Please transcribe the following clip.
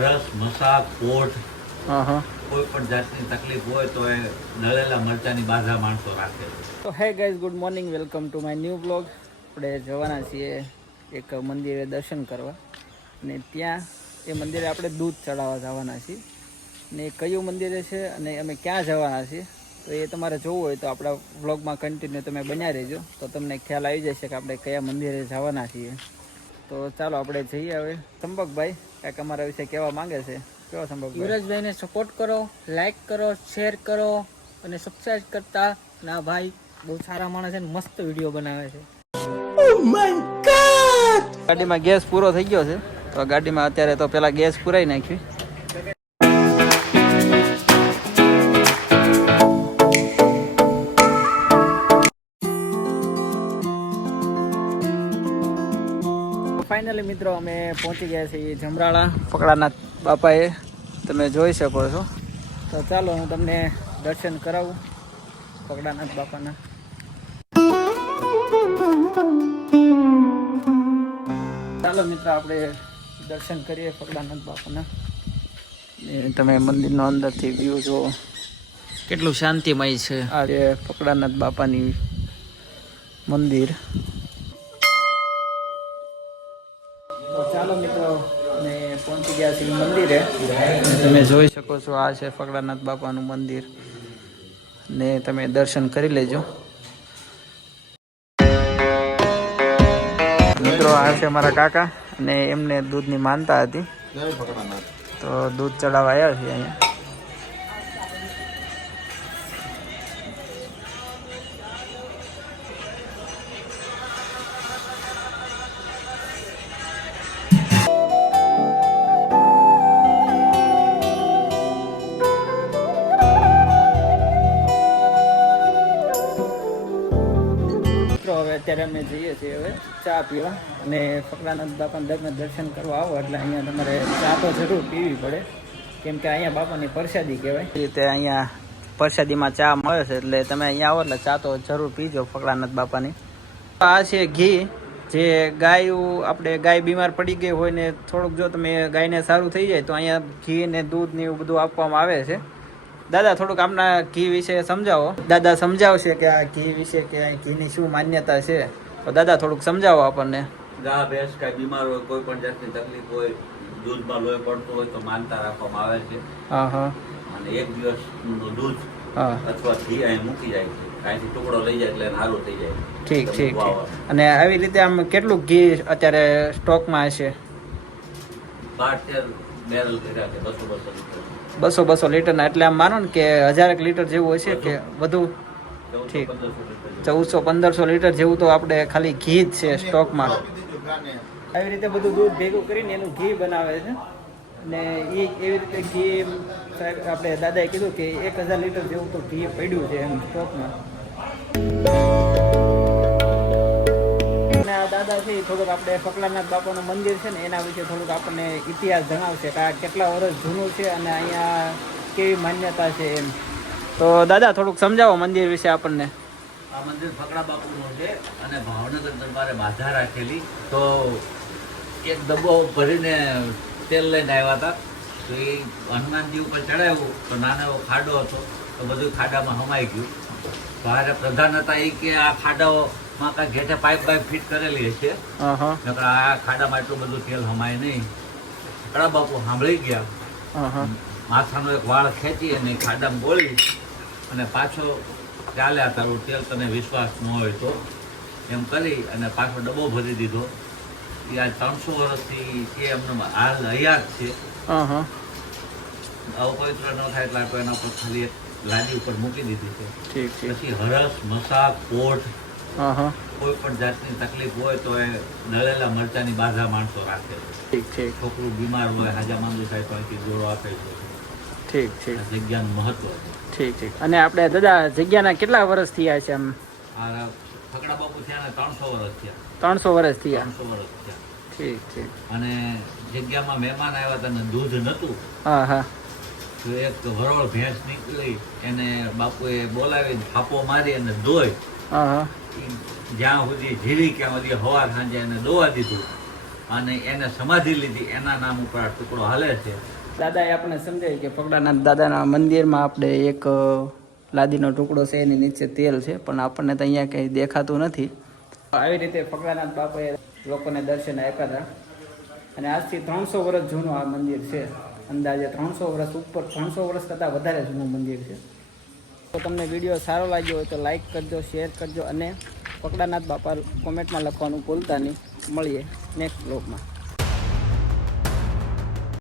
રસ મસા કોટ હા. કોઈ પણ જાતની તકલીફ હોય તો એ નળેલા મરચાની બાધા માણસો રાખે. તો hey guys, good morning, welcome to my new blog. આપણે જવાના છીએ એક મંદિરે દર્શન કરવા, અને ત્યાં એ મંદિરે આપણે દૂધ ચડાવવા જવાના છીએ. ને કયું મંદિરે છે અને અમે ક્યાં જવાના છીએ તો એ તમારે જોવું હોય તો આપણા વ્લોગમાં કન્ટિન્યુ તમે બન્યા રહેજો, તો તમને ખ્યાલ આવી જશે કે આપણે કયા મંદિરે જવાના છીએ. તો ચાલો આપણે જઈએ. હવે સંપકભાઈ કાંઈક અમારા વિશે કહેવા માંગે છે. કેવો સંપકભાઈ? યુવરાજભાઈને સપોર્ટ કરો, લાઈક કરો, શેર કરો અને સબસ્ક્રાઇબ કરતા ના ભાઈ બહુ સારા માણસ છે ને મસ્ત વિડીયો બનાવે છે. ગાડીમાં ગેસ પૂરો થઈ ગયો છે, તો ગાડીમાં અત્યારે તો પેલા ગેસ પુરાઈ નાખ્યું. ફાઇનલી મિત્રો અમે પહોંચી ગયા છીએ જમરાળા ફકડાનાથ બાપાએ, તમે જોઈ શકો છો. તો ચાલો હું તમને દર્શન કરાવું ફકડાનાથ બાપાના. ચાલો મિત્રો આપણે દર્શન કરીએ ફકડાનાથ બાપાના. તમે મંદિરનો અંદરથી વ્યૂ જુઓ, કેટલું શાંતિમય છે. આ છે ફકડાનાથ બાપાની મંદિર. તો ચાલો મિત્રો અમે પહોંચી ગયા છીએ મંદિરે. તમે જોઈ શકો છો આ છે ફકડાનાથ બાપાનું મંદિર, ને તમે દર્શન કરી લેજો. મિત્રો આ છે મારા કાકા, અને એમને દૂધની માનતા હતી તો દૂધ ચડાવવા આવ્યા છીએ અહીંયા. અત્યારે અમે જઈએ છીએ હવે ચા પીવા, અને ફકડાનાથ બાપાના દર્શન કરવા આવો એટલે અહીંયા તમારે ચા તો જરૂર પીવી પડે, કેમ કે અહીંયા બાપાની પ્રસાદી કહેવાય. એ રીતે અહીંયા પ્રસાદીમાં ચા મળે છે, એટલે તમે અહીંયા આવો એટલે ચા તો જરૂર પીજો ફકડાનાથ બાપાની. આ છે ઘી, જે આપણે ગાય બીમાર પડી ગઈ હોય ને થોડુંક જો તમે ગાયને સારું થઈ જાય તો અહીંયા ઘી ને દૂધ ને એવું બધું આપવામાં આવે છે. દાદા થોડુંક આપના ઘી વિશે સમજાવો. દાદા સમજાવશે કે આ ઘી વિશે, કે આ ઘીની શું માન્યતા છે, તો દાદા થોડુંક સમજાવો આપણને. ગા ભેંસ કાંઈ બીમાર હોય, કોઈ પણ જાતની તકલીફ હોય, દૂધમાં લોહી પડતું હોય તો માનતા રાખવામાં આવે છે. હા. અને એક દિવસનું દૂધ હા. અથવા ઘી અહીં મૂકી જાય છે, અહીંથી ટુકડો લઈ જાય એટલે સારું થઈ જાય. ઠીક. અને આવી રીતે આમ કેટલું ઘી અત્યારે સ્ટોકમાં હશે? 12-13 બેરલ કર્યા છે, 200 લીટર. 200 લીટરના, એટલે આમ માનો ને કે 1000 લીટર જેવું હશે કે વધુ? ઠીક, 1400-1500 લીટર જેવું તો આપણે ખાલી ઘી જ છે સ્ટોકમાં. આવી રીતે બધું દૂધ ભેગું કરીને એનું ઘી બનાવે છે, અને એવી રીતે ઘી આપણે દાદાએ કીધું કે 1000 લીટર જેવું તો ઘી પડ્યું છે એમ સ્ટોકમાં. અને આ દાદા છે થોડુંક આપણે ફકડાનાથ બાપાનું મંદિર છે ને એના વિશે થોડુંક આપણને ઇતિહાસ જણાવશે કે આ કેટલા વર્ષ જૂનું છે અને અહીંયા કેવી માન્યતા છે એમ. તો દાદા થોડુંક સમજાવો મંદિર વિશે આપણને. આ મંદિર ફકડા બાપુનું છે, અને ભાવનગર દરબારે બાધા રાખેલી તો એક ડબ્બો ભરીને તેલ લઈને આવ્યા હતા, તો એ હનુમાનજી ઉપર ચડાવ્યું તો નાનો એવો ખાડો હતો, તો બધું ખાડામાં હમાઈ ગયું. તો હારે પ્રધાન હતા એ કે આ ખાડાઓમાં કાંઈ ઘેટે પાઇપ ફિટ કરેલી હશે, નકર આ ખાડામાં એટલું બધું તેલ હમાય નહીં. ફકડા બાપુ સાંભળી ગયા, માથાનો એક વાળ ખેંચી અને ખાડામાં બોલી અને પાછો ચાલ્યા, તારું તેલ તને વિશ્વાસ ન હોય તો એમ કરી અને પાછો ડબ્બો ભરી દીધો. એ આ 300 વર્ષથી એ એમને હાલ હયાત છે. અપવિત્ર ન થાય એટલે આપણે એના પર ખાલી એક લાદી ઉપર મૂકી દીધી છે. પછી હરસ મસા કોટ કોઈ પણ જાતની તકલીફ હોય તો એ નળેલા મરચાની બાધા માણસો રાખે. છોકરું બીમાર હોય, હાજા માંદું થાય તો અહીંથી દોરો આપે છે. જગ્યાનું મહત્વ છે. ઠીક. અને આપણે દાદા જગ્યાના કેટલા વર્ષ થયા છે? આમ આ ફકડા બાપુ થયા 300 વર્ષ થયા. 300 વર્ષ થયા. ઠીક. અને જગ્યામાં મહેમાન આવ્યા હતા ને દૂધ નતું. હા. તો એક વરોળ ભેંસ નીકળી, એને બાપુએ બોલાવીને થાપો મારી અને દોઈ. જ્યાં સુધી જીરી ક્યાં સુધી હવા સાંજે એને દોવા દીધું. અને એને સમાધિ લીધી એના નામ ઉપર આ ટુકડો હાલે છે. દાદાએ આપણે સમજાય કે ફકડાનાથ દાદાના મંદિરમાં આપણે એક લાદીનો ટુકડો છે, એની નીચે તેલ છે, પણ આપણને તો અહીંયા કંઈ દેખાતું નથી. આવી રીતે ફકડાનાથ બાપાએ લોકોને દર્શન આપ્યા હતા. અને આજથી 300 વર્ષ જૂનું આ મંદિર છે. અંદાજે 300 વર્ષ ઉપર, 300 વર્ષ કરતાં વધારે જૂનું મંદિર છે. તો તમને વિડીયો સારો લાગ્યો હોય તો લાઈક કરજો, શેર કરજો અને ફકડાનાથ બાપા કોમેન્ટમાં લખવાનું ભૂલતા નહીં. મળીએ નેક્સ્ટ બ્લોગમાં.